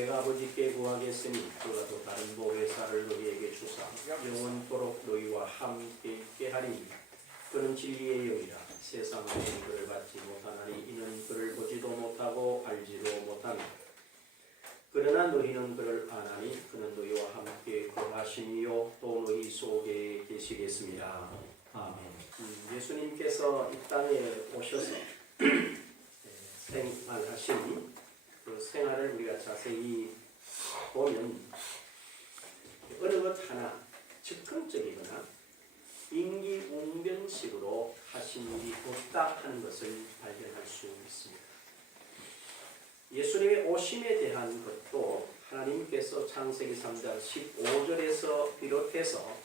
내가 아버지께 구하겠으니 그가 또 다른 보혜사를 너희에게 주사 영원토록 너희와 함께 있게 하리니 그는 진리의 영이라 세상은 그를 받지 못하나니 이는 그를 보지도 못하고 알지도 못하니 그러나 너희는 그를 아나니 그는 너희와 함께 거하시니요 또 너희 속에 계시겠습니다. 아멘. 예수님께서 이 땅에 오셔서 생활하신 그 생활을 우리가 자세히 보면 어느 것 하나 즉흥적이거나 임기응변식으로 하신 일이 없다 하는 것을 발견할 수 있습니다. 예수님의 오심에 대한 것도 하나님께서 창세기 3장 15절에서 비롯해서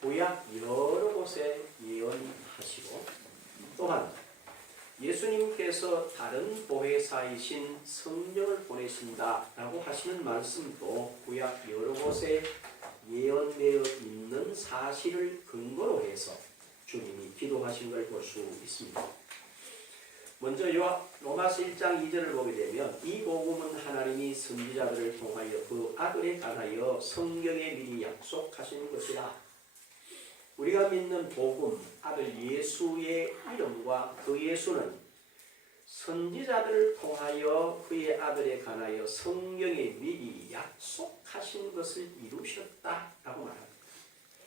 구약 여러 곳에 예언하시고 또한 예수님께서 다른 보혜사이신 성령을 보내신다라고 하시는 말씀도 구약 여러 곳에 예언되어 있는 사실을 근거로 해서 주님이 기도하신 걸 볼 수 있습니다. 먼저 로마서 1장 2절을 보게 되면 이 복음은 하나님이 선지자들을 통하여 그 아들에 관하여 성경에 미리 약속하신 것이라. 우리가 믿는 복음, 아들 예수의 이름과 그 예수는 선지자들을 통하여 그의 아들에 관하여 성경에 미리 약속하신 것을 이루셨다라고 말합니다.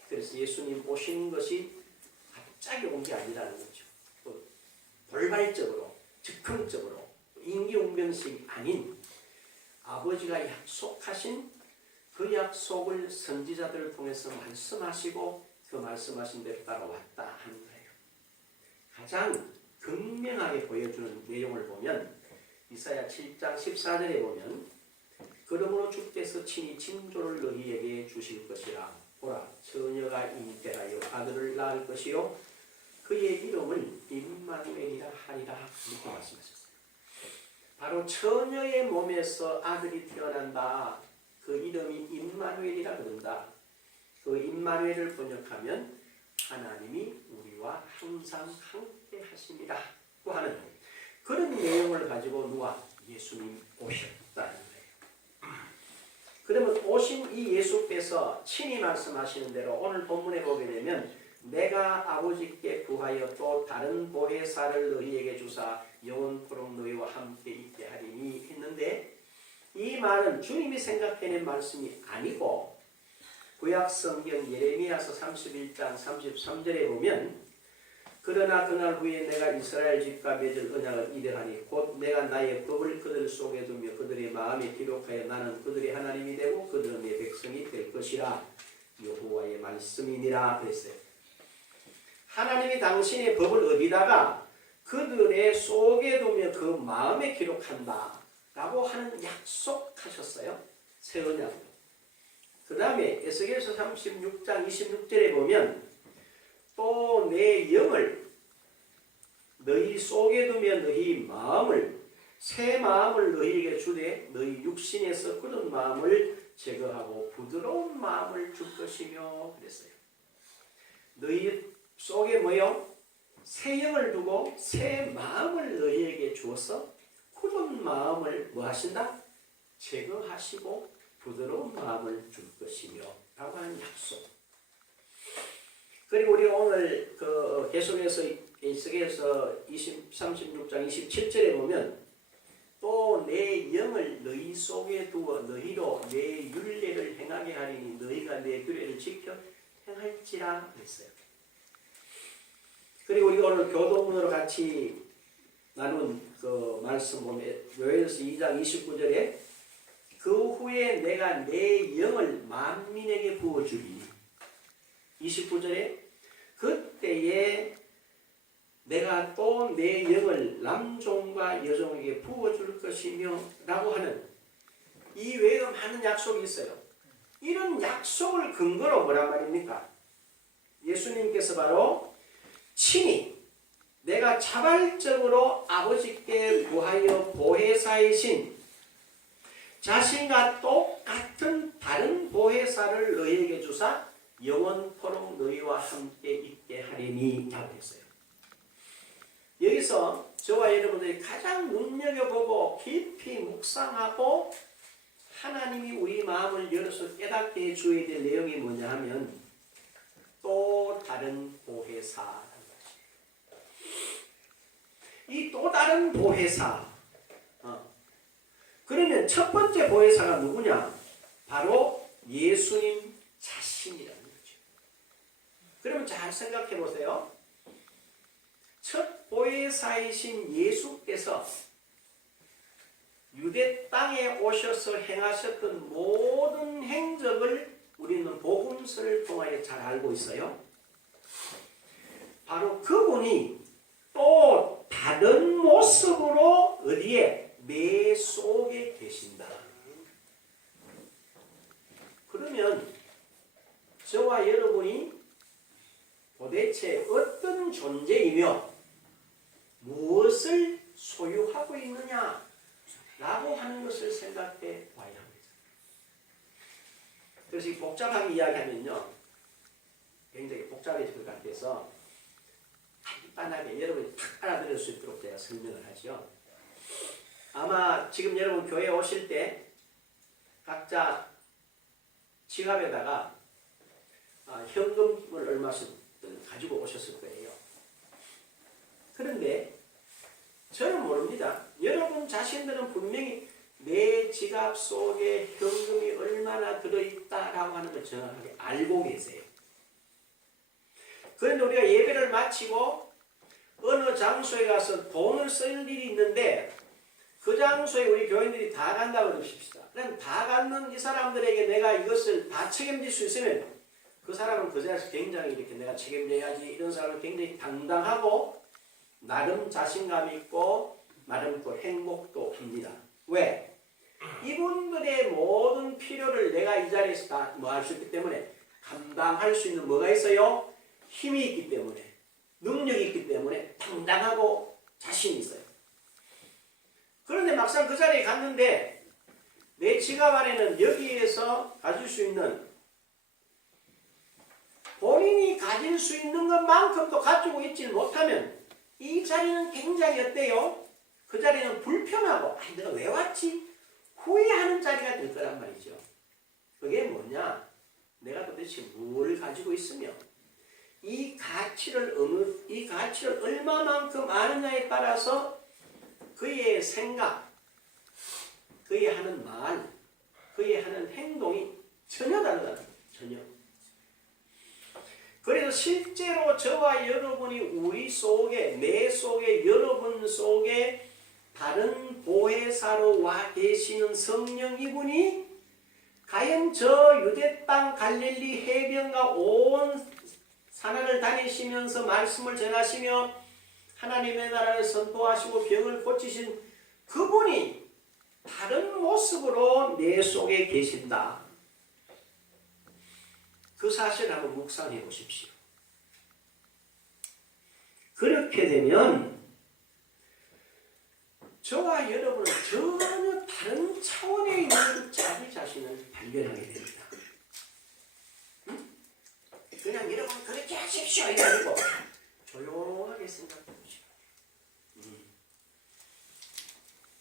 그래서 예수님 오신 것이 갑자기 온 게 아니라는 거죠. 또 돌발적으로, 즉흥적으로, 임기응변식이 아닌 아버지가 약속하신 그 약속을 선지자들을 통해서 말씀하시고 그 말씀하신 대로 따라왔다 하는 거예요. 가장 극명하게 보여주는 내용을 보면 이사야 7장 14절에 보면 그러므로 주께서 친히 징조를 너희에게 주실 것이라. 보라, 처녀가 잉태하여 아들을 낳을 것이요 그의 이름을 임마누엘이라 하리라. 이렇게 말씀하셨어요. 바로 처녀의 몸에서 아들이 태어난다. 그 이름이 임마누엘이라 그런다. 그 임마누엘을 번역하면 하나님이 우리와 항상 함께 하십니다 또 하는 그런 내용을 가지고 누가 예수님 오셨다는 거예요. 그러면 오신 이 예수께서 친히 말씀하시는 대로 오늘 본문에 보게 되면 내가 아버지께 구하여 또 다른 보혜사를 너희에게 주사 영원토록 너희와 함께 있게 하리니 했는데 이 말은 주님이 생각해낸 말씀이 아니고 구약 성경 예레미야서 31장 33절에 보면 그러나 그날 후에 내가 이스라엘 집과 맺을 언약을 이행하니 곧 내가 나의 법을 그들 속에 두며 그들의 마음에 기록하여 나는 그들의 하나님이 되고 그들은 내 백성이 될 것이라. 여호와의 말씀이니라 그랬어요. 하나님이 당신의 법을 어디다가 그들의 속에 두며 그 마음에 기록한다 라고 하는 약속하셨어요. 새 언약으로. 그 다음에 에스겔서 36장 26절에 보면 또 내 영을 너희 속에 두며 너희 마음을 새 마음을 너희에게 주되 너희 육신에서 굳은 마음을 제거하고 부드러운 마음을 줄 것이며 그랬어요. 너희 속에 뭐요? 새 영을 두고 새 마음을 너희에게 주어서 굳은 마음을 뭐 하신다? 제거하시고 부드러운 마음을 줄 것이며 라고 하는 약속. 그리고 우리가 오늘 계속해서 에스겔서 36장 27절에 보면 또 내 영을 너희 속에 두어 너희로 내 율례를 행하게 하리니 너희가 내 규례를 지켜 행할지라 그랬어요. 그리고 우리가 오늘 교도문으로 같이 나눈 그 말씀 보면 요엘서 2장 29절에 그 후에 내가 내 영을 만민에게 부어주리니 29절에 그때에 내가 또 내 영을 남종과 여종에게 부어줄 것이며 라고 하는 이 외에 많은 약속이 있어요. 이런 약속을 근거로 뭐란 말입니까? 예수님께서 바로 친히 내가 자발적으로 아버지께 구하여 보혜사이신 자신과 똑같은 다른 보혜사를 너희에게 주사 영원토록 너희와 함께 있게 하리니 라고 했어요. 여기서 저와 여러분들이 가장 눈여겨보고 깊이 묵상하고 하나님이 우리 마음을 열어서 깨닫게 해줘야 될 내용이 뭐냐 하면 또 다른 보혜사라는 것이에요. 이 또 다른 보혜사. 그러면 첫 번째 보혜사가 누구냐? 바로 예수님 자신이라는 거죠. 그러면 잘 생각해 보세요. 첫 보혜사이신 예수께서 유대 땅에 오셔서 행하셨던 모든 행적을 우리는 복음서를 통하여 잘 알고 있어요. 바로 그분이 또 다른 모습으로 어디에? 내 속에 계신다. 그러면 저와 여러분이 도대체 어떤 존재이며 무엇을 소유하고 있느냐 라고 하는 것을 생각해 봐야 합니다. 그래서 이 복잡하게 이야기하면요 굉장히 복잡해질 것 같아서 간단하게 여러분이 탁 알아들을 수 있도록 제가 설명을 하죠. 아마 지금 여러분 교회에 오실 때 각자 지갑에다가 현금을 얼마씩 가지고 오셨을 거예요. 그런데 저는 모릅니다. 여러분 자신들은 분명히 내 지갑 속에 현금이 얼마나 들어있다라고 하는 걸 정확하게 알고 계세요. 그런데 우리가 예배를 마치고 어느 장소에 가서 돈을 쓸 일이 있는데 그 장소에 우리 교인들이 다 간다고 그러십시다. 그럼 다 갖는 이 사람들에게 내가 이것을 다 책임질 수 있으면 그 사람은 그 자리에서 굉장히 이렇게 내가 책임져야지 이런 사람은 굉장히 당당하고 나름 자신감 있고 나름 또 행복도 합니다. 왜? 이분들의 모든 필요를 내가 이 자리에서 다 뭐 할 수 있기 때문에 감당할 수 있는 뭐가 있어요? 힘이 있기 때문에 능력이 있기 때문에 당당하고 자신이 있어요. 그런데 막상 그 자리에 갔는데 내 지갑 안에는 여기에서 가질 수 있는 본인이 가질 수 있는 것만큼도 가지고 있지 못하면 이 자리는 굉장히 어때요? 그 자리는 불편하고 아니 내가 왜 왔지? 후회하는 자리가 될 거란 말이죠. 그게 뭐냐? 내가 도대체 뭘 가지고 있으며 이 가치를 얼마만큼 아느냐에 따라서 그의 생각, 그의 하는 말, 그의 하는 행동이 전혀 다르다는 거예요. 전혀. 그래서 실제로 저와 여러분이 우리 속에, 내 속에, 여러분 속에 다른 보혜사로 와 계시는 성령 이분이 과연 저 유대 땅 갈릴리 해변과 온 산하를 다니시면서 말씀을 전하시며 하나님의 나라를 선포하시고 병을 고치신 그분이 다른 모습으로 내 속에 계신다. 그 사실을 한번 묵상해 보십시오. 그렇게 되면 저와 여러분은 전혀 다른 차원에 있는 자기 자신을 발견하게 됩니다. 그냥 여러분 그렇게 하십시오 이게 아니고 조용하게 생각해 보시오.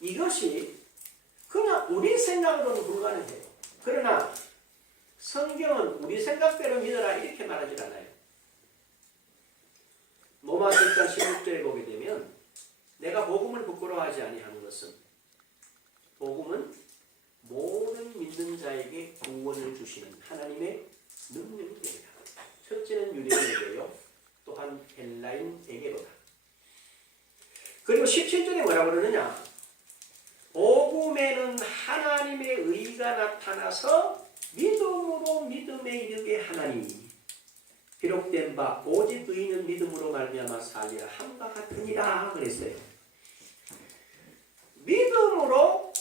이것이 그냥 우리 생각으로는 불가능해요. 그러나 성경은 우리 생각대로 믿어라 이렇게 말하지 않아요. 로마서 1장 16절에 보게 되면 내가 복음을 부끄러워하지 아니하는 것은 복음은 모든 믿는 자에게 구원을 주시는 하나님의 능력이 됩니다. 첫째는 유대인에게요. 또한 헬라인에게로다. 그리고 17절에 뭐라고 그러느냐? 복음에는 하나님의 의가 나타나서 믿음으로 믿음에 이르게 하나니 기록된 바 오직 의인은 믿음으로 말미암아 살리라 함과 같으니라 그랬어요. 믿음으로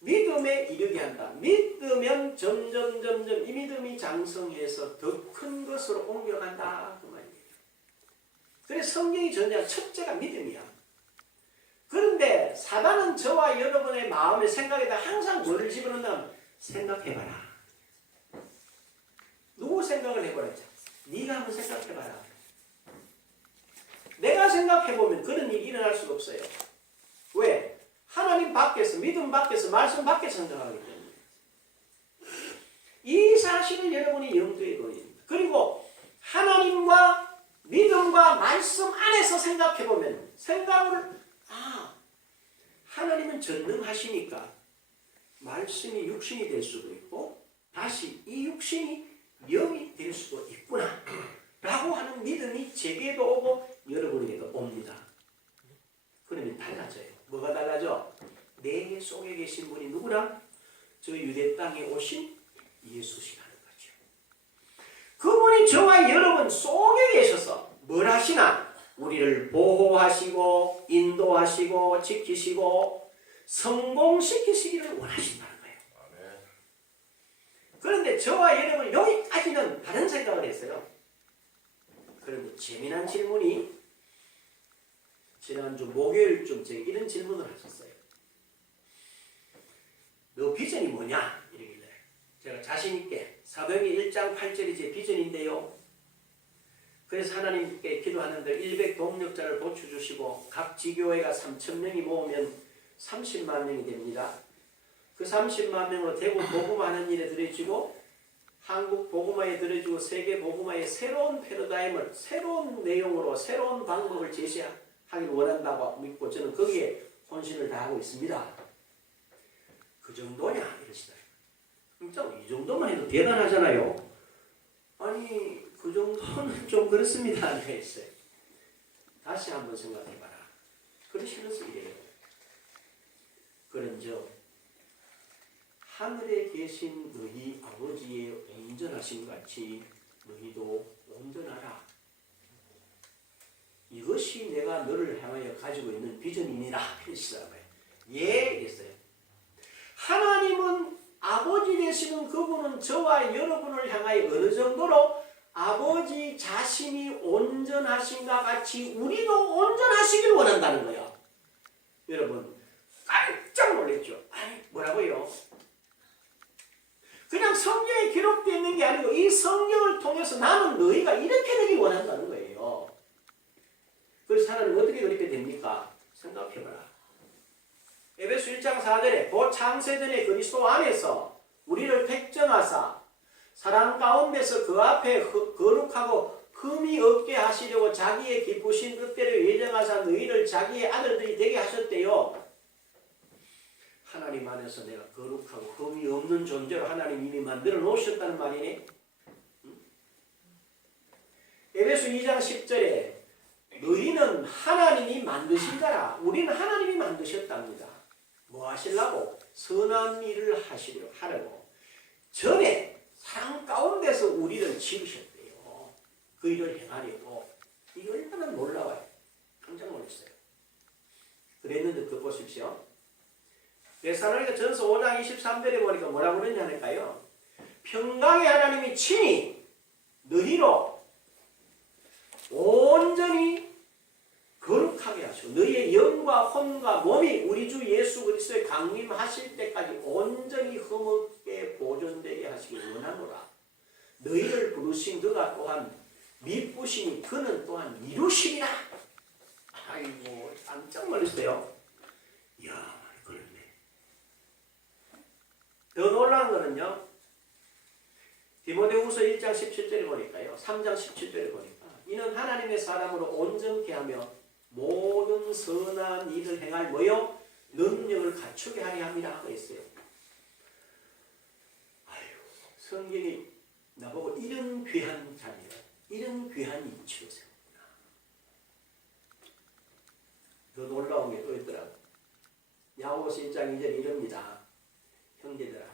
믿음에 이르게 한다. 믿으면 점점 이 믿음이 장성해서 더 큰 것으로 옮겨간다 그 말이에요. 그래서 성경이 전제한 첫째가 믿음이야. 그런데 사단은 저와 여러분의 마음의 생각에다 항상 뭐를 집어넣는다면 생각해봐라. 누구 생각을 해보랬죠? 네가 한번 생각해봐라. 내가 생각해보면 그런 일이 일어날 수가 없어요. 왜? 하나님 밖에서, 믿음 밖에서, 말씀 밖에서 생각하기 때문에. 이 사실을 여러분이 염두에 둬야 됩니다. 그리고 하나님과 믿음과 말씀 안에서 생각해 보면 생각을 하나님은 전능하시니까 말씀이 육신이 될 수도 있고 다시 이 육신이 영이 될 수도 있구나 라고 하는 믿음이 제게도 오고 여러분에게도 옵니다. 그러면 달라져요. 뭐가 달라져? 내 속에 계신 분이 누구랑? 저 유대 땅에 오신 예수시라는 거죠. 그분이 저와 여러분 속에 계셔서 뭘 하시나? 우리를 보호하시고 인도하시고 지키시고 성공시키시기를 원하신다는 거예요. 그런데 저와 여러분 여기까지는 다른 생각을 했어요. 그런데 재미난 질문이 지난주 목요일쯤 제가 이런 질문을 하셨어요. 너 비전이 뭐냐? 이러길래 제가 자신있게 사도행전 1장 8절이 제 비전인데요. 그래서 하나님께 기도하는데 100동력자를 보충주시고 각 지교회가 3,000명이 모으면 30만 명이 됩니다. 그 30만 명으로 대구 복음하는 일에 들여지고 한국 복음화에 들여지고 세계 복음화의 새로운 패러다임을 새로운 내용으로 새로운 방법을 제시하기를 원한다고 믿고 저는 거기에 혼신을 다하고 있습니다. 그 정도냐? 이러시다. 진짜 이 정도만 해도 대단하잖아요. 아니 그 정도는 좀 그렇습니다. 했어요. 다시 한번 생각해봐라. 그러시면서 이래요. 그런즉 하늘에 계신 너희 아버지의 온전하심 같이 너희도 온전하라. 이것이 내가 너를 향하여 가지고 있는 비전이니라. 그러시더라고요. 예, 이랬어요. 하나님은 아버지 되시는 그분은 저와 여러분을 향하여 어느 정도로 아버지 자신이 온전하신가 같이 우리도 온전하시길 원한다는 거예요. 여러분 깜짝 놀랐죠. 아니 뭐라고요? 그냥 성경에 기록되어 있는 게 아니고 이 성경을 통해서 나는 너희가 이렇게 되길 원한다는 거예요. 그래서 하나님 어떻게 그렇게 됩니까? 생각해봐라. 에베소 1장 4절에 곧 창세전에 그리스도 안에서 우리를 택정하사 사랑 가운데서 그 앞에 거룩하고 흠이 없게 하시려고 자기의 기쁘신 뜻대로 예정하사 너희를 자기의 아들들이 되게 하셨대요. 하나님 안에서 내가 거룩하고 흠이 없는 존재로 하나님 이미 만들어 놓으셨다는 말이네. 에베소 2장 10절에 너희는 하나님이 만드신 자라. 우리는 하나님이 만드셨답니다. 뭐 하시려고? 선한 일을 하려고. 전에 사랑 가운데서 우리를 지으셨대요. 그 일을 행하려고. 이게 얼마나 놀라워요. 깜짝 놀랐어요. 그랬는데 그 보십시오. 데살로니가 전서 5장 23절에 보니까 뭐라고 그러냐니까요. 평강의 하나님이 친히 너희로 온전히 거룩하게 하시고 너희의 영과 혼과 몸이 우리 주 예수 그리스도의 강림하실 때까지 온전히 흠없게 보존되게 하시길 원하노라. 너희를 부르신 그가 또한 미쁘시니 그는 또한 이루시리라. 아이고 깜짝 놀랐어요. 이야 그렇네. 더 놀라운 거는요. 디모데후서 1장 17절에 보니까요. 3장 17절에 보니까 이는 하나님의 사람으로 온전케 하며 모든 선한 일을 행할 뭐요? 능력을 갖추게 하려 함이라 하고 있어요. 아유, 성경이 나보고 이런 귀한 자리를, 이런 귀한 이치로 세웠구나. 더 놀라운 게 또 있더라고. 야고보서 1장 2절에 이럽니다. 형제들아,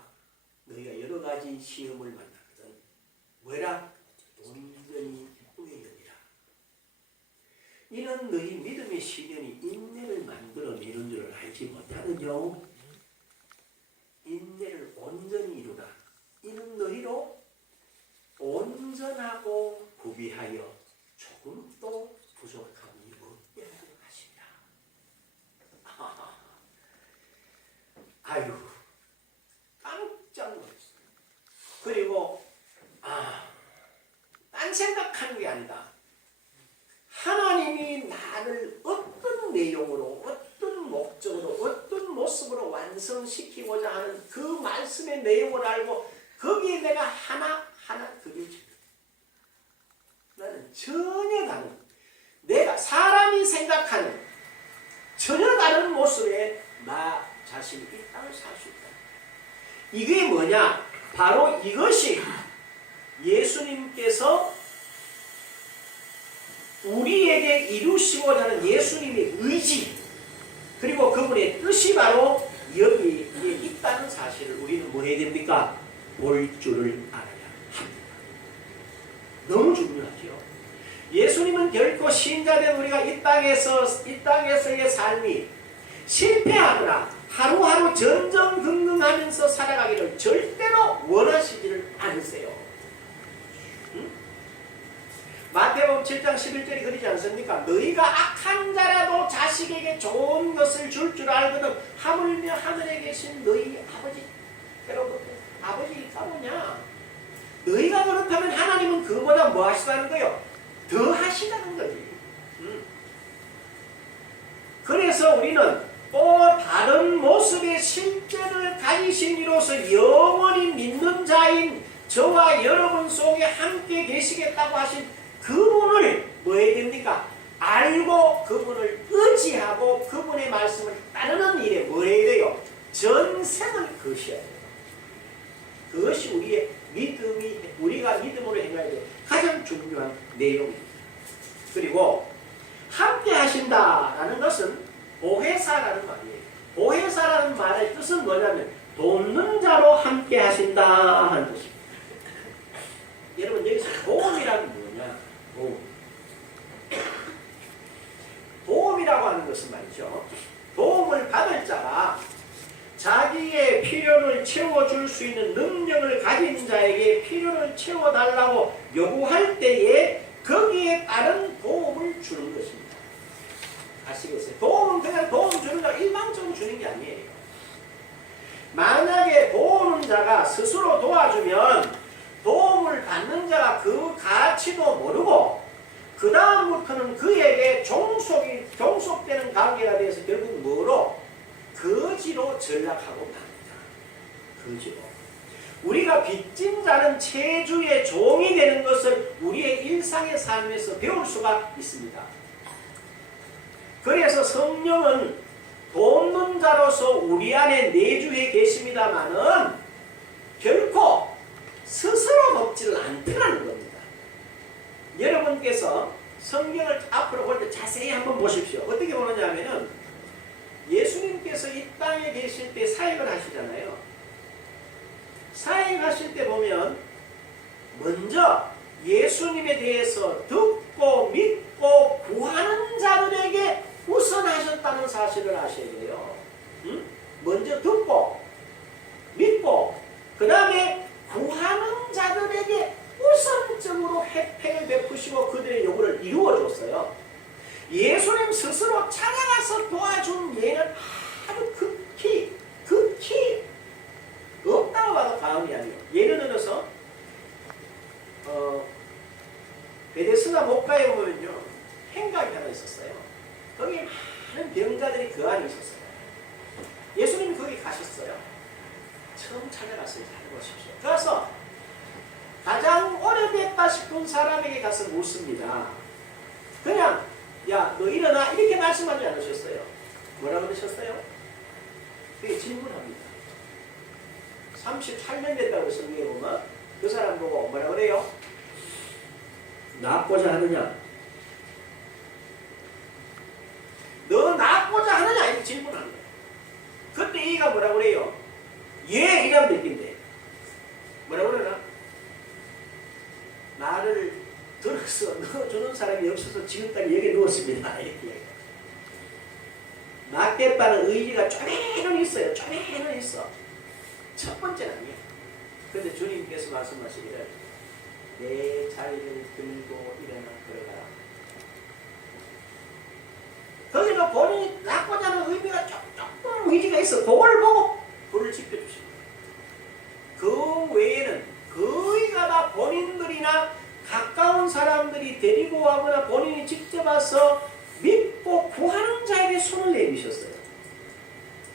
너희가 여러 가지 시험을 만나거든. 뭐라? 온전히 기쁘게 여기라. 이런 너희 믿음의 시련이 인내를 만들어내는 줄 알지 못하느뇨. 인내를 온전히 이루라. 이는 너희로 온전하고 구비하여 조금도 부족함이 없게 하려 하시라. 아유, 깜짝 놀랐어요. 그리고 딴 생각하는 게 아니다. 하나님이 나를 어떤 내용으로, 어떤 목적으로, 어떤 모습으로 완성시키고자 하는 그 말씀의 내용을 알고 거기에 내가 하나하나 드려집니다. 나는 전혀 다른, 내가 사람이 생각하는 전혀 다른 모습의 나 자신이 이 땅을 살 수 있다. 이게 뭐냐? 바로 이것이 예수님께서 우리에게 이루시고자 하는 예수님의 의지, 그리고 그분의 뜻이 바로 여기에 있다는 사실을 우리는 뭐 해야 됩니까? 볼 줄을 알아야 합니다. 너무 중요하죠. 예수님은 결코 신자된 우리가 이 땅에서의 삶이 실패하거나 하루하루 전전긍긍하면서 살아가기를 절대로 원하시지를 않으세요. 마태복음 7장 11절이 그러지 않습니까? 너희가 악한 자라도 자식에게 좋은 것을 줄 줄 알거든 하물며 하늘에 계신 너희 아버지께로부터 아버지 있다느냐? 너희가 그렇다면 하나님은 그보다 뭐 하시다는 거예요? 더 하시다는 거지. 그래서 우리는 또 다른 모습의 실제를 가지신 이로서 영원히 믿는 자인 저와 여러분 속에 함께 계시겠다고 하신 그분을 뭐 해야 됩니까? 알고 그분을 의지하고 그분의 말씀을 따르는 일에 뭐 해야 돼요? 전생을 거셔야 돼요. 그것이 우리가 믿음으로 행해야 될 가장 중요한 내용입니다. 그리고 함께 하신다라는 것은 보혜사라는 말이에요. 보혜사라는 말의 뜻은 뭐냐면 돕는 자로 함께 하신다 하는 뜻입니다. 여러분 여기서 도움이라는 뭐냐? 도움이라고 하는 것은 말이죠. 도움을 받을 자가 자기의 필요를 채워줄 수 있는 능력을 가진 자에게 필요를 채워달라고 요구할 때에 거기에 따른 도움을 주는 것입니다. 아시겠어요? 도움은 그냥 도움 주는 거 일방적으로 주는 게 아니에요. 만약에 도우는 자가 스스로 도와주면 도움을 받는 자가 그 가치도 모르고 그 다음부터는 그에게 종속되는 관계가 돼서 결국 뭐로? 거지로 전락하고 맙니다. 거지로. 우리가 빚진 자는 체주의 종이 되는 것을 우리의 일상의 삶에서 배울 수가 있습니다. 그래서 성령은 돕는 자로서 우리 안에 내주해 계십니다마는 결코 스스로 돕지를 않더라는 겁니다. 여러분께서 성경을 앞으로 볼 때 자세히 한번 보십시오. 어떻게 보느냐면은 예수님께서 이 땅에 계실 때 사역을 하시잖아요. 사역하실 때 보면 먼저 예수님에 대해서 듣고 믿고 구하는 자들에게 우선하셨다는 사실을 아셔야 돼요. 먼저 듣고 믿고 그 다음에 구하는 자들에게 우선적으로 혜택을 베푸시고 그들의 요구를 이루어줬어요. 예수님 스스로 찾아가서 도와준 예는 아주 극히 없다고 봐도 과언이 아니에요. 예를 들어서 베데스다 목가에 보면요 행각이 하나 있었어요. 거기 많은 병자들이 그 안에 있었어요. 예수님이 거기 가셨어요. 처음 찾아갔어요. 잘 보십시오. 가서 가장 오래됐다 싶은 사람에게 가서 묻습니다. 그냥 야 너 일어나 이렇게 말씀하지 않으셨어요. 뭐라고 그러셨어요? 그게 질문합니다. 38년 됐다고 성경에 보면 그 사람 보고 뭐라 그래요? 낫고자 하느냐? 너 낫고자 하느냐? 이렇게 질문하는 거예요. 그때 이가 뭐라 그래요? 예! 이라면 될텐데 뭐라 그러나? 나를 들어서 넣어주는 사람이 없어서 지금까지 여기 누웠습니다. 이렇게 낫겠다는 의지가 쪼매는 있어요. 쪼매는 있어. 첫 번째는 아니에요. 그런데 주님께서 말씀하시기를 내 자리를 들고 일어나 걸어가라. 거기서 본인이 낫고자 하는 의미가 조금 의지가 있어. 그걸 보고 불을 지펴주십니다. 그 외에는 거의가 다 본인들이나 가까운 사람들이 데리고 와거나 본인이 직접 와서 믿고 구하는 자에게 손을 내미셨어요.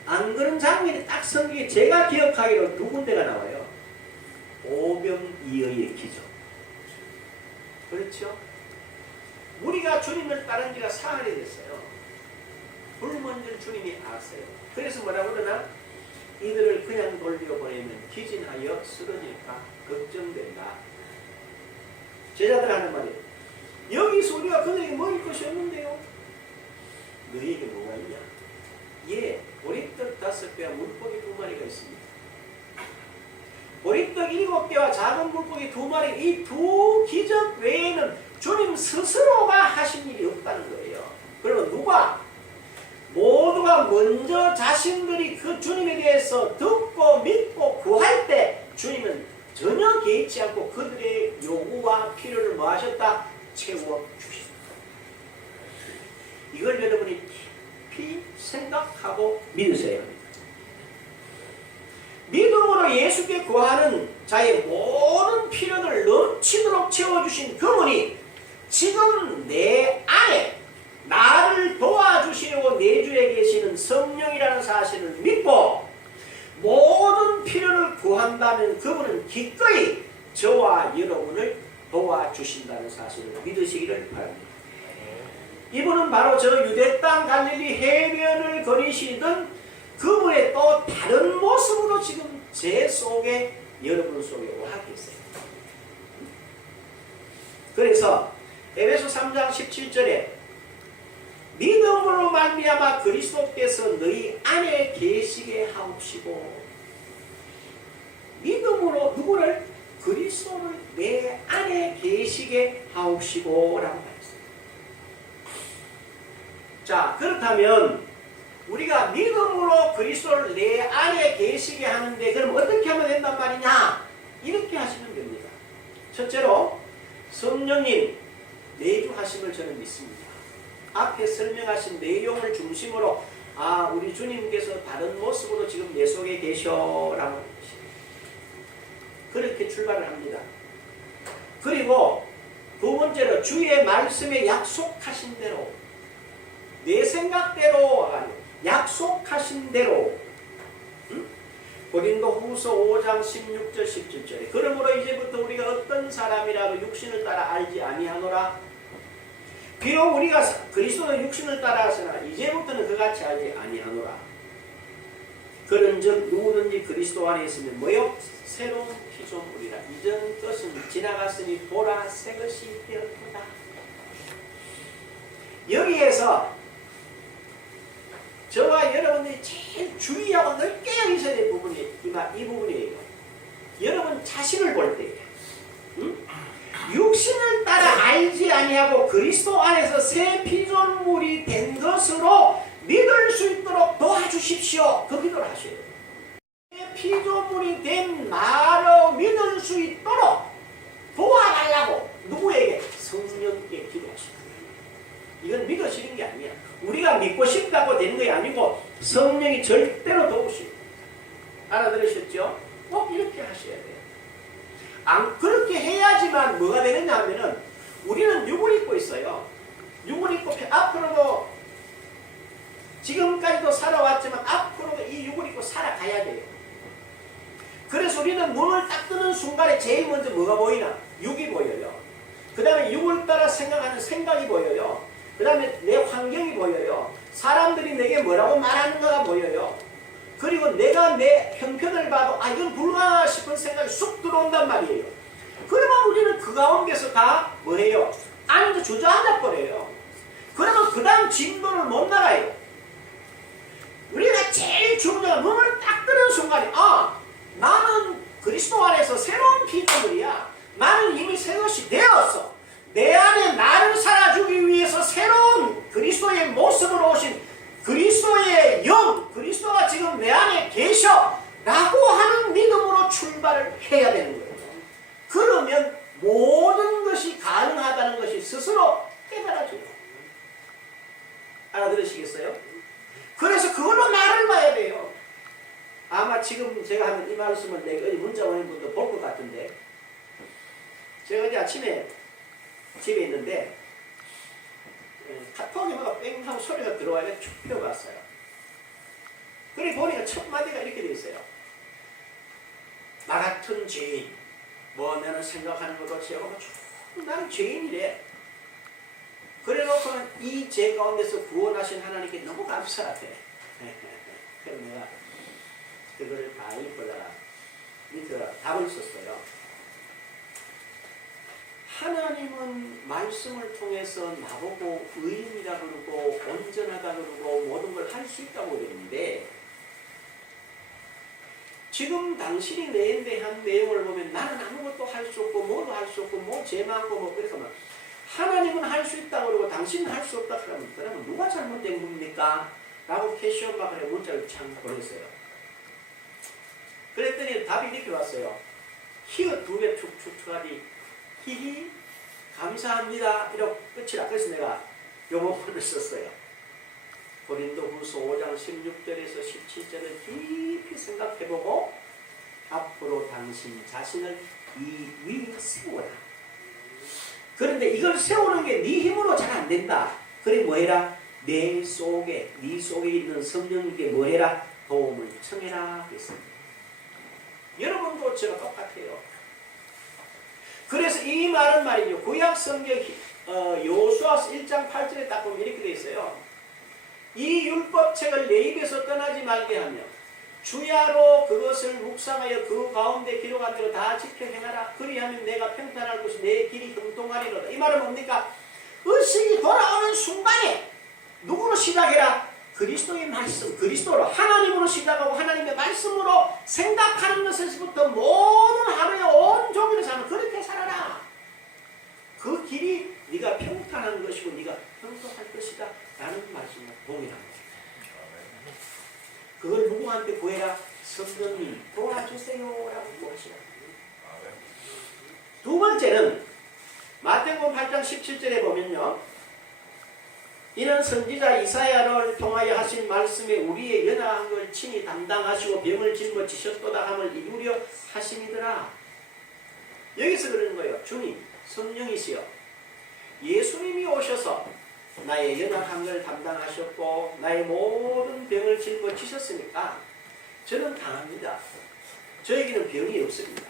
안 그런 장면이 딱 성경에 제가 기억하기로 두 군데가 나와요. 오병이어의 기죠. 그렇죠? 우리가 주님을 따른 지가 사흘이 됐어요. 굶은 줄 주님이 아세요. 그래서 뭐라고 그러나? 이들을 그냥 돌려보내면 기진하여 쓰러질까 걱정된다. 제자들 하는 말이에요. 여기서 우리가 그들에게 먹을 것이 없는데요. 너희에게 뭐가 있냐? 예, 보리떡 5개와 물고기 2마리가 있습니다. 보리떡 7개와 작은 물고기 2마리, 이 두 기적 외에는 주님 스스로가 하신 일이 없다는 거예요. 그러면 누가? 모두가 먼저 자신들이 그 주님에 대해서 듣고 믿고 구할 때 주님은 전혀 개의치 않고 그들의 요구와 필요를 뭐 하셨다? 채워주셨다. 이걸 여러분이 깊이 생각하고 믿으셔야 합니다. 믿음으로 예수께 구하는 자의 모든 필요를 넘치도록 채워주신 그분이 지금 내 안에 나를 도와주시려고 내주에 계시는 성령이라는 사실을 믿고 모든 필요를 구한다면 그분은 기꺼이 저와 여러분을 도와주신다는 사실을 믿으시기를 바랍니다. 이분은 바로 저 유대 땅 갈릴리 해변을 거니시던 그분의 또 다른 모습으로 지금 제 속에 여러분 속에 와 계세요. 그래서 에베소 3장 17절에 믿음으로 말미암아 그리스도께서 너희 안에 계시게 하옵시고, 믿음으로 누구를? 그리스도를 내 안에 계시게 하옵시고 라고 말했습니다. 자, 그렇다면 우리가 믿음으로 그리스도를 내 안에 계시게 하는데 그럼 어떻게 하면 된단 말이냐? 이렇게 하시면 됩니다. 첫째로 성령님 내주하심을 저는 믿습니다. 앞에 설명하신 내용을 중심으로 우리 주님께서 다른 모습으로 지금 내 속에 계셔라고 그렇게 출발을 합니다. 그리고 두 번째로 주의 말씀에 약속하신 대로 내 생각대로 약속하신 대로 고린도후서 5장 16절 17절에 그러므로 이제부터 우리가 어떤 사람이라도 육신을 따라 알지 아니하노라. 비록 우리가 그리스도의 육신을 따라하으나 이제부터는 그같이 알지 아니하노라. 그런즉 누구든지 그리스도 안에 있으면 뭐요? 새로운 피조물이라. 이전 것은 지나갔으니 보라 새 것이 되었도다. 여기에서 저와 여러분들이 제일 주의하고 넓게 여기셔야 될 부분이 이 부분이에요. 여러분 자신을 볼 때 육신을 따라 알지 아니하고 그리스도 안에서 새 피조물이 된 것으로 믿을 수 있도록 도와주십시오. 그 기도를 하셔야 돼요. 새 피조물이 된 나로 믿을 수 있도록 도와달라고 누구에게? 성령께 기도하십니다. 이건 믿으시는 게 아니야. 우리가 믿고 싶다고 되는 게 아니고 성령이 절대로 도우십니다. 알아들으셨죠? 꼭 이렇게 하셔야 돼요. 그렇게 해야지만 뭐가 되느냐 하면은 우리는 육을 입고 있어요. 육을 입고 앞으로도 지금까지도 살아왔지만 앞으로도 이 육을 입고 살아가야 돼요. 그래서 우리는 눈을 딱 뜨는 순간에 제일 먼저 뭐가 보이나? 육이 보여요. 그 다음에 육을 따라 생각하는 생각이 보여요. 그 다음에 내 환경이 보여요. 사람들이 내게 뭐라고 말하는가가 보여요. 그리고 내가 내 형편을 봐도 이건 불가하다 싶은 생각이 쑥 들어온단 말이에요. 그러면 우리는 그 가운데서 다 뭐해요? 주저앉아 버려요. 그러면 그 다음 진도를 못 나가요. 우리가 제일 중요한 눈을 딱 뜨는 순간에 나는 그리스도 안에서 새로운 피조물이야. 나는 이미 새 것이 되었어. 내 안에 나를 살아주기 위해서 새로운 그리스도의 모습으로 오신 그리스도의 영, 그리스도가 지금 내 안에 계셔 라고 하는 믿음으로 출발을 해야 되는 거예요. 그러면 모든 것이 가능하다는 것이 스스로 깨달아져요. 알아들으시겠어요? 그래서 그걸로 나를 봐야 돼요. 아마 지금 제가 하는 이 말씀을 내가 어디 문자 보낸 분도 볼 것 같은데, 제가 어제 아침에 집에 있는데 카톡이 막 뺑 하고 소리가 들어와서 쭉 펴봤어요. 그래 보니까 첫 마디가 이렇게 돼 있어요. 나 같은 죄인, 뭐 나는 생각하는 것도 죄고 나는 죄인이래. 그래놓고는 이 죄 가운데서 구원하신 하나님께 너무 감사하대. 그래서 내가 그거를 다 읽고다가 밑에다 답을 썼어요. 하나님은 말씀을 통해서 나보고 의인이라 그러고 온전하다 그러고 모든 걸 할 수 있다고 그랬는데 지금 당신이 내에 대한 내용을 보면 나는 아무것도 할 수 없고 뭐도 할 수 없고 뭐 죄 많고 뭐 그래서 하나님은 할 수 있다고 그러고 당신은 할 수 없다 그러면 누가 잘못된 겁니까? 라고 캐시온 마크에 문자를 참 보냈어요. 그랬더니 답이 이렇게 왔어요. 히읗 2개 축축하니 히히 감사합니다. 이렇게 끝이라. 그래서 내가 요거를 썼어요. 고린도후서 5장 16절에서 17절을 깊이 생각해보고 앞으로 당신 자신을 이 위에 세워라. 그런데 이걸 세우는 게 네 힘으로 잘 안 된다. 그래 뭐 해라? 내 속에 네 속에 있는 성령님께 뭐 해라? 도움을 청해라 했습니다. 여러분도 저랑 똑같아요. 그래서 이 말은 말이죠. 구약 성경 여호수아 1장 8절에 딱 보면 이렇게 되어 있어요. 이 율법책을 내 입에서 떠나지 말게 하며 주야로 그것을 묵상하여 그 가운데 기록한 대로 다 지켜 행하라. 그리하면 내가 평탄할 것이 내 길이 형통하리로다. 이 말은 뭡니까? 의식이 돌아오는 순간에 누구로 시작해라? 그리스도의 말씀, 그리스도로 하나님으로 시작하고 하나님의 말씀으로 생각하는 것에서부터 모든 하루에 온종일 사는 그렇게 살아라. 그 길이 네가 평탄한 것이고 네가 형통할 것이다 라는 말씀을 동일합니다. 그걸 누구한테 구해라? 성령님 도와주세요 라고 구하시라. 두 번째는 마태복음 8장 17절에 보면요. 이는 선지자 이사야를 통하여 하신 말씀에 우리의 연약한 걸 친히 담당하시고 병을 짊어지셨도다 함을 이루려 하심이더라. 여기서 그러는 거예요. 주님, 성령이시여 예수님이 오셔서 나의 연약한 걸 담당하셨고 나의 모든 병을 짊어지셨으니까 저는 강합니다. 저에게는 병이 없습니다.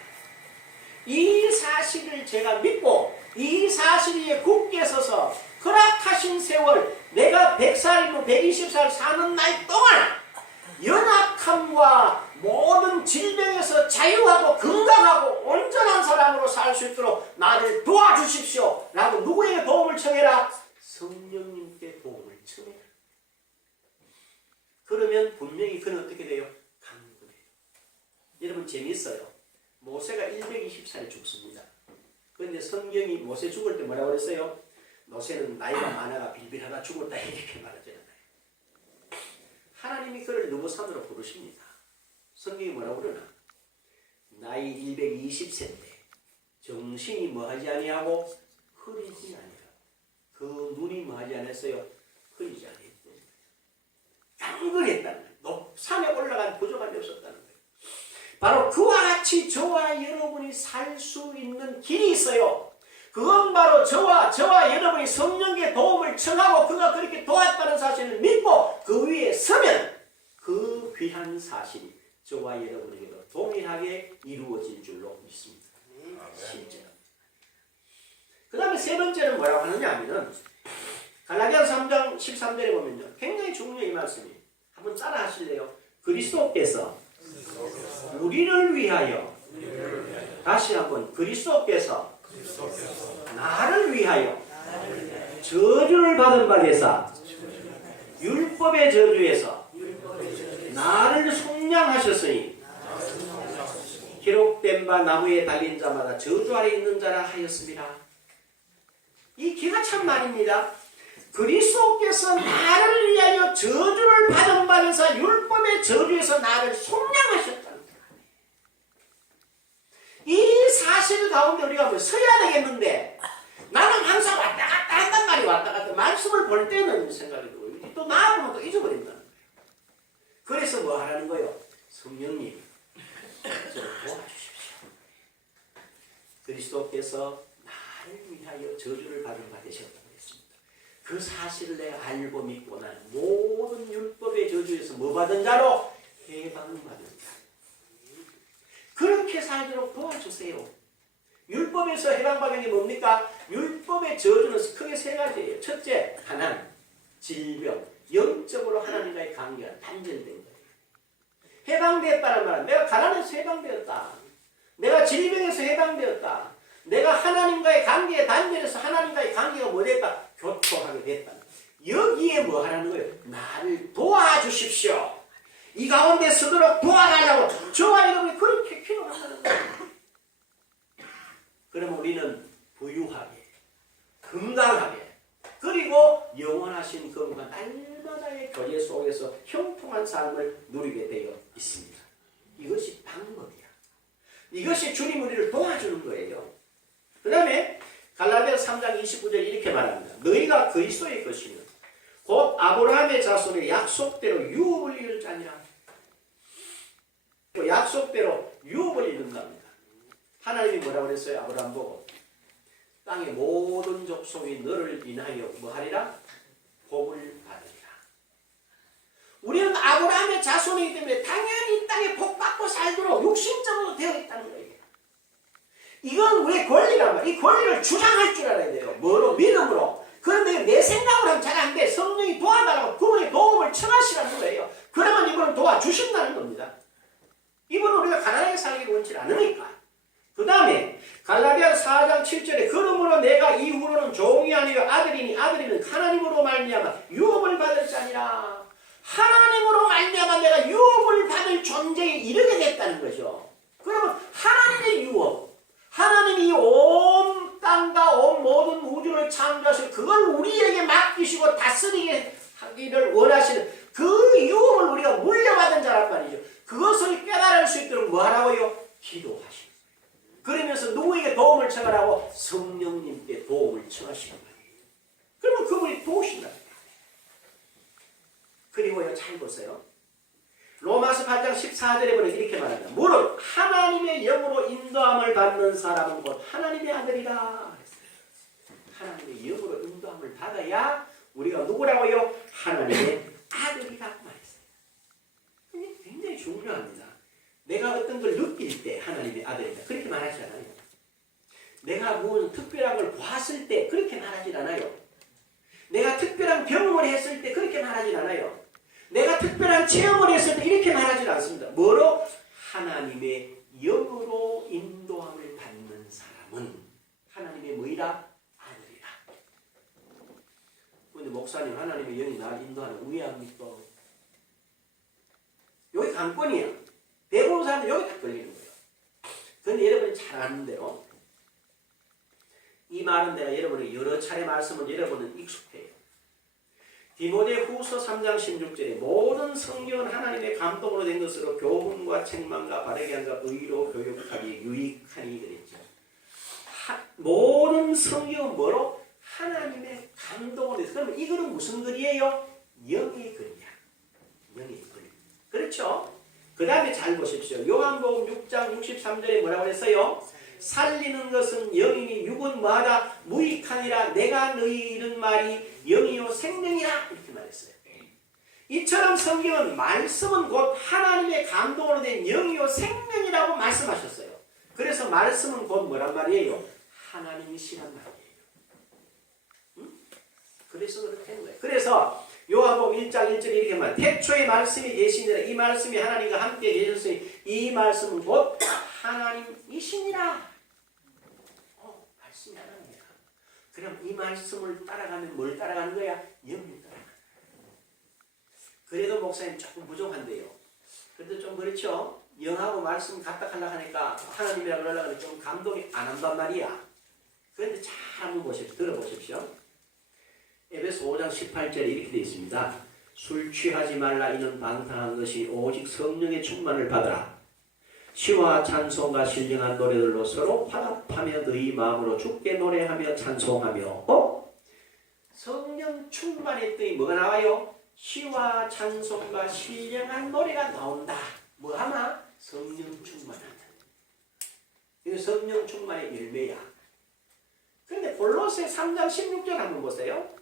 이 사실을 제가 믿고 이 사실 위에 굳게 서서 허락하신 세월 내가 100살이면 120살 사는 날 동안 연약함과 모든 질병에서 자유하고 건강하고 온전한 사람으로 살 수 있도록 나를 도와주십시오 라고 누구에게 도움을 청해라? 성령님께 도움을 청해라. 그러면 분명히 그는 어떻게 돼요? 강건해요. 여러분 재미있어요. 모세가 120살에 죽습니다. 그런데 성경이 모세 죽을 때 뭐라고 그랬어요? 모세는 나이가 많아가 빌빌하다 죽었다 이렇게 말하잖아요. 하나님이 그를 누구 산으로 부르십니다. 성경이 뭐라고 그러나? 나이 120세인데 정신이 뭐하지 아니하고 흐리지 아니하고 그 눈이 뭐하지 않았어요? 흐리지 아니했고 강건했다는 거예요. 산에 올라간 부족함이 없었다는 거예요. 바로 그와 같이 저와 여러분이 살 수 있는 길이 있어요. 그건 바로 저와 여러분이 성령의 도움을 청하고 그가 그렇게 도왔다는 사실을 믿고 그 위에 서면 그 귀한 사실이 저와 여러분에게도 동일하게 이루어질 줄로 믿습니다. 실제로. 그 다음에 세 번째는 뭐라고 하느냐 하면은 갈라디아서 3장 13절에 보면요. 굉장히 중요한 이 말씀이 한번 따라 하실래요? 그리스도께서 우리를 위하여 다시 한번 그리스도께서 나를 위하여 저주를 받은 바 되사 율법의 저주에서 나를 속량하셨으니 기록된 바 나무에 달린 자마다 저주 아래 있는 자라 하였습니다. 이 기가 찬 말입니다. 그리스도께서 나를 위하여 저주를 받은 바 되사 율법의 저주에서 나를 속량하셨다는 거예요. 이 사실 가운데 우리가 뭐 서야 되겠는데 나는 항상 왔다 갔다 한단 말이에요. 왔다 갔다. 말씀을 볼 때는 생각이 들고 또 나아보면 또 잊어버린다는 거예요. 그래서 뭐 하라는 거예요? 성령님 저를 도와주십시오. 그리스도께서 나를 위하여 저주를 받은 바 되셨다고 했습니다. 그 사실을 내가 알고 믿고 난 모든 율법의 저주에서 뭐 받은 자로? 해방받은 자. 그렇게 살도록 도와주세요. 율법에서 해방받는 게 뭡니까? 율법의 저주는 크게 세 가지예요. 첫째, 가난, 질병, 영적으로 하나님과의 관계가 단절된 거예요. 해방되었다는 말은 내가 가난에서 해방되었다. 내가 질병에서 해방되었다. 내가 하나님과의 관계에 단절해서 하나님과의 관계가 뭐 됐다? 교토하게 됐다. 여기에 뭐 하라는 거예요? 나를 도와주십시오. 이 가운데 서도록 도와달라고 저와 여러분이 그렇게 기도한다는 거예요. 그러면 우리는 부유하게, 건강하게, 그리고 영원하신 그분과 날마다의 교제 속에서 형통한 삶을 누리게 되어 있습니다. 이것이 방법이야. 이것이 주님 우리를 도와주는 거예요. 그 다음에 갈라디아서 3장 29절 이렇게 말합니다. 너희가 그리스도의 것이면 곧 아브라함의 자손의 약속대로 유업을 이룰 자니라. 약속대로 유업을 이룬답니다. 하나님이 뭐라고 그랬어요? 아브라함 보고 땅의 모든 족속이 너를 인하여 뭐하리라? 복을 받으리라. 우리는 아브라함의 자손이기 때문에 당연히 이 땅에 복 받고 살도록 육신적으로 되어 있다는 거예요. 이건 우리의 권리란 말이에요. 이 권리를 주장할 줄 알아야 돼요. 뭐로? 믿음으로. 그런데 내 생각으로 하면 잘 안 돼. 성령이 도와달라고 그분의 도움을 청하시라는 거예요. 그러면 이분은 도와주신다는 겁니다. 이분은 우리가 가난하게 살기를 원치 않으니까. 그 다음에 갈라디아서 4장 7절에 그러므로 내가 이후로는 종이 아니요 아들이니 아들이는 하나님으로 말미암아 유업을 받을 자니라. 하나님으로 말미암아 내가 유업을 받을 존재에 이르게 됐다는 거죠. 그러면 하나님의 유업, 하나님이 온 땅과 온 모든 우주를 창조하시고 그걸 우리에게 맡기시고 다스리게 하기를 원하시는 그 유업을 우리가 물려받은 자란 말이죠. 그것을 깨달을 수 있도록 뭐하라고요? 기도하시는. 그러면서 누구에게 도움을 청하라고? 성령님께 도움을 청하시는 거예요. 그러면 그분이 도우신다. 그리고요, 잘 보세요. 로마서 8장 14절에 보면 이렇게 말합니다. 무릇 하나님의 영으로 인도함을 받는 사람은 곧 하나님의 아들이라. 하나님의 영으로 인도함을 받아야 우리가 누구라고요? 하나님의 아들이라고 말했어요. 이게 굉장히 중요합니다. 내가 어떤 걸 느낄 때 하나님의 아들이다. 그렇게 말하지 않아요. 내가 무슨 특별한 걸 보았을 때 그렇게 말하지 않아요. 내가 특별한 경험을 했을 때 그렇게 말하지 않아요. 내가 특별한 체험을 했을 때 이렇게 말하지 않습니다. 뭐로? 하나님의 영으로 인도함을 받는 사람은 하나님의 뭐이라? 아들이라. 그런데 목사님 하나님의 영이 나를 인도하는 우회합니까? 여기 관건이야. 대부분 사람들 여기 다 걸리는 거예요. 그런데 여러분이 잘 아는 대로 이 말은 내가 여러분에게 여러 차례 말씀을 여러분은 익숙해요. 디모데 후서 3장 16절에 모든 성경은 하나님의 감동으로 된 것으로 교훈과 책망과 바르게 함과 의로 교육하기에 유익하니 그랬죠. 모든 성경은 뭐로? 하나님의 감동으로 돼서. 그러면 이거는 무슨 글이에요? 영의 글이야. 영의 글. 그렇죠? 그 다음에 잘 보십시오. 요한복음 6장 63절에 뭐라고 했어요? 살리는 것은 영이니 육은 뭐하다? 무익하니라. 내가 너희 이른 말이 영이요 생명이라. 이렇게 말했어요. 이처럼 성경은 말씀은 곧 하나님의 감동으로 된 영이요 생명이라고 말씀하셨어요. 그래서 말씀은 곧 뭐란 말이에요? 하나님이시란 말이에요. 응? 그래서 그렇게 된 거예요. 그래서 요한복음 1장 1절에 이렇게 말해요. 태초에 말씀이 계시니라. 이 말씀이 하나님과 함께 계셨으니 이 말씀은 곧 하나님이시니라. 말씀이 하나님이야. 그럼 이 말씀을 따라가면 뭘 따라가는 거야? 영을 따라가는 거야. 그래도 목사님 조금 부족한데요. 그래도 좀 그렇죠? 영하고 말씀 갖다 하려고 하니까 하나님이라고 하려고 하니까 좀 감동이 안 한단 말이야. 그런데 잘 한번 보십시오. 들어보십시오. 에베소 5장 18절에 이렇게 되어 있습니다. 술 취하지 말라. 이는 방탕한 것이 오직 성령의 충만을 받으라. 시와 찬송과 신령한 노래들로 서로 화답하며 너희 마음으로 주께 노래하며 찬송하며. 성령 충만했더니 뭐가 나와요? 시와 찬송과 신령한 노래가 나온다. 뭐하마? 성령 충만하다. 이거 성령 충만의 열매야. 그런데 골로새 3장 16절 한번 보세요.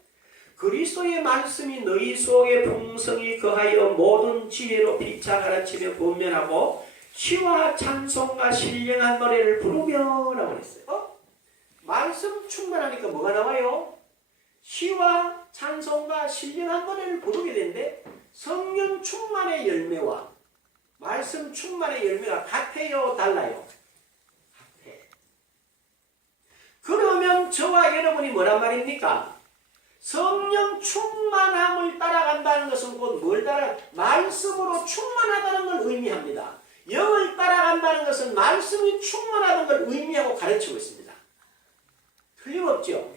그리스도의 말씀이 너희 속에 풍성히 거하여 모든 지혜로 피차 가르치며 권면하고 시와 찬송과 신령한 노래를 부르며 라고 했어요. 말씀 충만하니까 뭐가 나와요? 시와 찬송과 신령한 노래를 부르게 되는데 성령 충만의 열매와 말씀 충만의 열매가 같아요? 달라요? 같아. 그러면 저와 여러분이 뭐란 말입니까? 성령 충만함을 따라간다는 것은 곧 뭘 따라? 말씀으로 충만하다는 걸 의미합니다. 영을 따라간다는 것은 말씀이 충만하다는 걸 의미하고 가르치고 있습니다. 틀림없죠?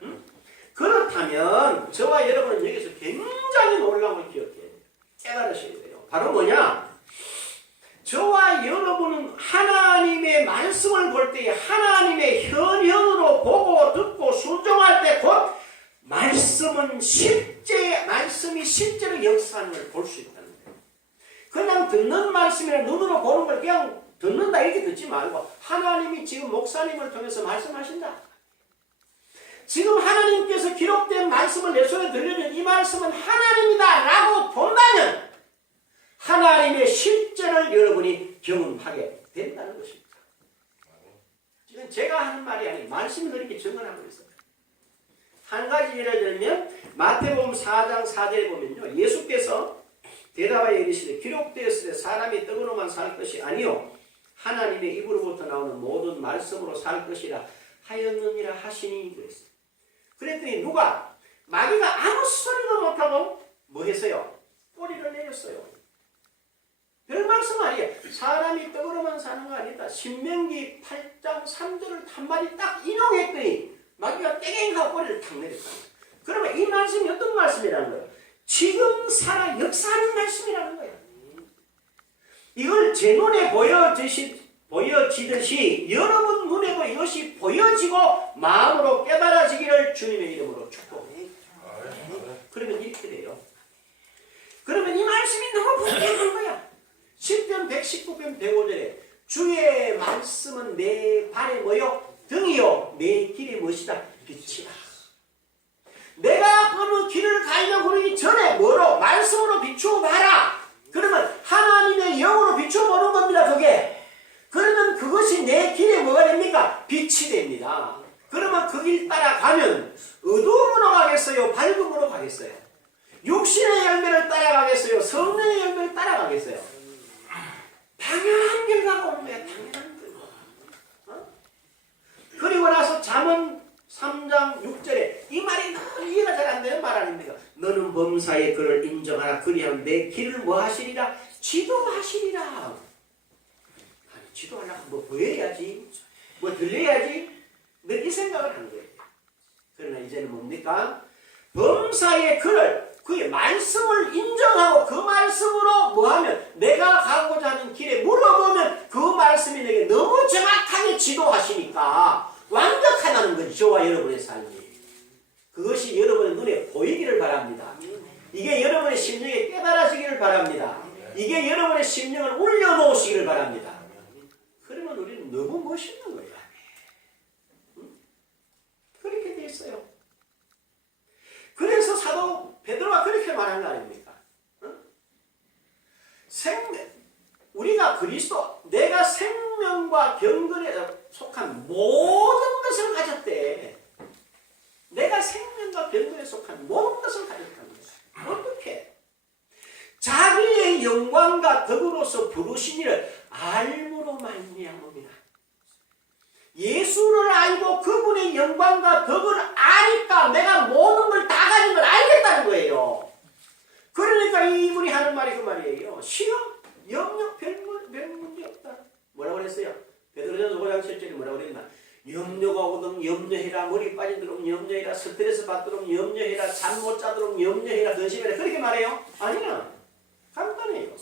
응? 그렇다면 저와 여러분은 여기서 굉장히 놀라운 걸 기억해야 돼요. 깨달으셔야 돼요. 바로 뭐냐? 저와 여러분은 하나님의 말씀을 볼 때에 하나님의 현현으로 보고 듣고 순종할 때 곧 말씀이 실제로 역사하는 걸 볼 수 있다는 거예요. 그냥 듣는 말씀이나 눈으로 보는 걸 그냥 듣는다 이렇게 듣지 말고 하나님이 지금 목사님을 통해서 말씀하신다. 지금 하나님께서 기록된 말씀을 내 손에 들려준 이 말씀은 하나님이다 라고 본다면 하나님의 실제를 여러분이 경험하게 된다는 것입니다. 지금 제가 하는 말이 아니고 말씀이 그렇게 증언하고 있어요. 한 가지 예를 들면 마태복음 4장 4절에 보면요. 예수께서 대답하여 이르시되 기록되었을 때 사람이 떡으로만 살 것이 아니요 하나님의 입으로부터 나오는 모든 말씀으로 살 것이라 하였느니라 하시니 그랬어요. 그랬더니 누가 마귀가 아무 소리도 못하고 뭐 했어요? 꼬리를 내렸어요. 별 말씀 아니에요. 사람이 떡으로만 사는 거 아니다. 신명기 8장 3절을 한마디 딱 인용했더니 마귀가 땡행하고 꼬리를 탁 내렸다는 거예요. 그러면 이 말씀이 어떤 말씀이라는 거예요? 지금 살아 역사하는 말씀이라는 거예요. 이걸 제 눈에 보여지듯이 여러분 눈에도 이것이 보여지고 마음으로 깨달아지기를 주님의 이름으로 축복합니다. 그러면 이렇게 돼요. 그러면 이 말씀이 너무 분명한 거야. 10편 119편 105절에 주의 말씀은 내 발에 뭐요? 등이요 내 길이 무엇이다? 빛이다. 내가 어느 길을 가려고 그러기 전에 뭐로? 말씀으로 비추어 봐라. 그러면 하나님의 영으로 비추어 보는 겁니다. 그게. 그러면 그것이 내 길에 뭐가 됩니까? 빛이 됩니다. 그러면 그 길 따라가면 어두움으로 가겠어요? 밝음으로 가겠어요? 육신의 열매를 따라가겠어요? 성령의 열매를 따라가겠어요? 당연한 결과가 오는 거야. 당연한 결과. 그리고 나서 잠언 3장 6절에 이 말이 너무 이해가 잘 안 되는 말 아닙니까? 너는 범사의 그를 인정하라. 그리하면 내 길을 뭐 하시리라? 지도하시리라. 아니, 지도하려면 뭐 보여야지. 뭐 들려야지. 늘 이 생각을 하는 거예요. 그러나 이제는 뭡니까? 범사의 그의 말씀을 인정하고 그 말씀으로 뭐하면 내가 가고자 하는 길에 물어보면 그 말씀이 내게 너무 정확하게 지도하시니까 완벽하다는 거죠. 저와 여러분의 삶이. 그것이 여러분의 눈에 보이기를 바랍니다. 이게 여러분의 심령에 깨달아지기를 바랍니다. 이게 여러분의 심령을 올려놓으시기를 바랍니다. 그러면 우리는 너무 멋있는 거예요. 그렇게 돼 있어요. 그래서 사도 베드로가 그렇게 말한 거 아닙니까? 우리가 그리스도, 내가 생명과 경건에 속한 모든 것을 가졌대. 내가 생명과 경건에 속한 모든 것을 가졌다는 거야. 어떻게? 자기의 영광과 덕으로서 부르신 이를 알므로 말미암음이라. 예수를 알고 그분의 영광과 덕을 아니까 내가 모든 걸 다 가진 걸 알겠다는 거예요. 그러니까 이분이 하는 말이 그 말이에요. 시험, 염려, 별 문제 없다. 뭐라고 그랬어요? 베드로전서 5장 7절에 뭐라고 그랬나? 염려가 오거든 염려해라. 머리 빠지도록 염려해라. 스트레스 받도록 염려해라. 잠 못 자도록 염려해라. 근심해라. 그렇게 말해요? 아니야. 간단해요.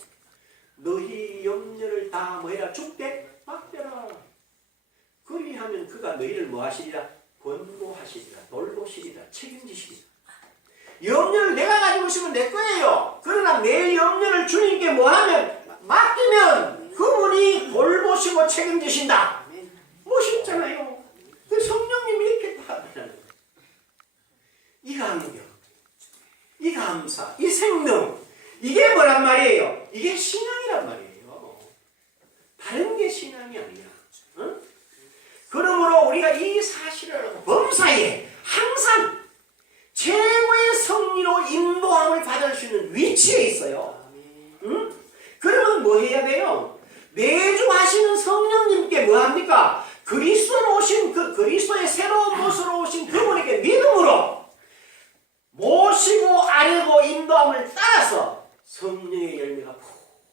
너희 염려를 다 뭐해라? 죽게 맡겨라. 그리하면 그가 너희를 뭐하시리라? 권고하시리라. 돌보시리라. 책임지시리라. 염려를 내가 가지고 있으면 내 거예요. 그러나 내 염려를 주님께 뭐하면? 맡기면 그분이 돌보시고 책임지신다. 멋있잖아요. 그 성령님이 이렇게 다 하는 거예요. 이 감격, 이 감사, 이 생명, 이게 뭐란 말이에요? 이게 신앙이란 말이에요. 다른 게 신앙이 아니야. 응? 그러므로 우리가 이 사실을 알고 범사에 항상 최고의 성리로 인도함을 받을 수 있는 위치에 있어요. 응? 그러면 뭐 해야 돼요? 매주 하시는 성령님께 뭐 합니까? 그리스도로 오신 그 그리스도의 새로운 모습으로 오신 그분에게 믿음으로 모시고 아뢰고 인도함을 따라서 성령의 열매가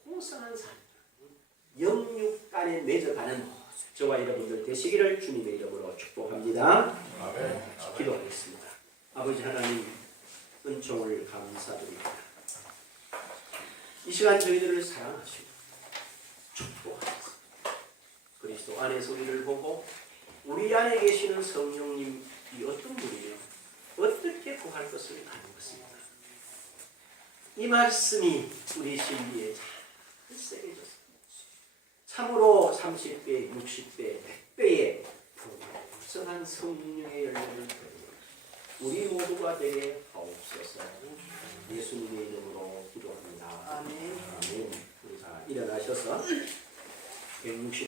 풍성한 삶, 영육 간에 맺어가는 저와 여러분들 되시기를 주님의 이름으로 축복합니다. 아멘. 기도하겠습니다. 아버지 하나님, 은총을 감사드립니다. 이 시간 저희들을 사랑하시고 축복하셨습니다. 그리스도 안에서 우리를 보고 우리 안에 계시는 성령님이 어떤 분이며 어떻게 구할 것을 아는 것입니다. 이 말씀이 우리 심리에 잘 새겨졌습니다. 참으로 30배, 60배, 100배의 풍성한 성령의 열매를 우리 모두가 되게 하옵소서. 예수님의 이름으로 기도합니다. 아멘. 아멘. 일어나셔서 160